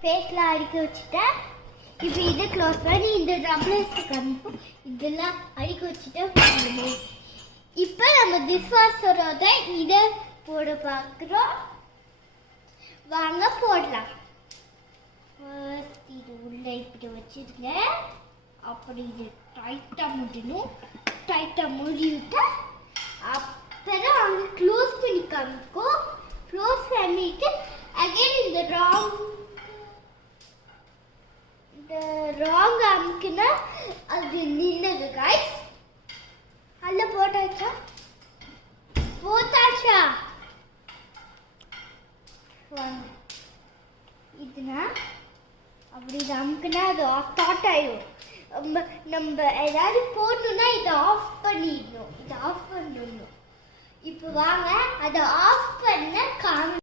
ஃபேஸ்ல அடிக்க வச்சுட்டேன். இப்போ இதை க்ளோஸ் பண்ணி இந்த ட்ரம்ல காமிப்போம். இதெல்லாம் அடிக்க வச்சுட்டு போடணும். இப்போ நம்ம டிஷ்வாஷரோட இதை போட பார்க்குறோம். வாங்க போடலாம். இது உள்ள இப்படி வச்சிருங்க. அப்படி இது டைட்டாக முடியணும். டைட்டாக முடிவிட்டு அப்புறம் அங்கே க்ளோஸ் பண்ணி காமிக்கும். க்ளோஸ் பண்ணிட்டு அகைன் இந்த ராங் அமுக்குனா அது நின்னது கைஸ். அதில் போட்டாச்சா? இதுனா அப்படி அமுக்குனா அது ஸ்டார்ட் ஆயிடும். நம்ம ஏதாவது போடணும்னா இதை ஆஃப் பண்ணிடணும். இதை ஆஃப் பண்ணணும். இப்போ வாங்க அதை ஆஃப் பண்ண காமி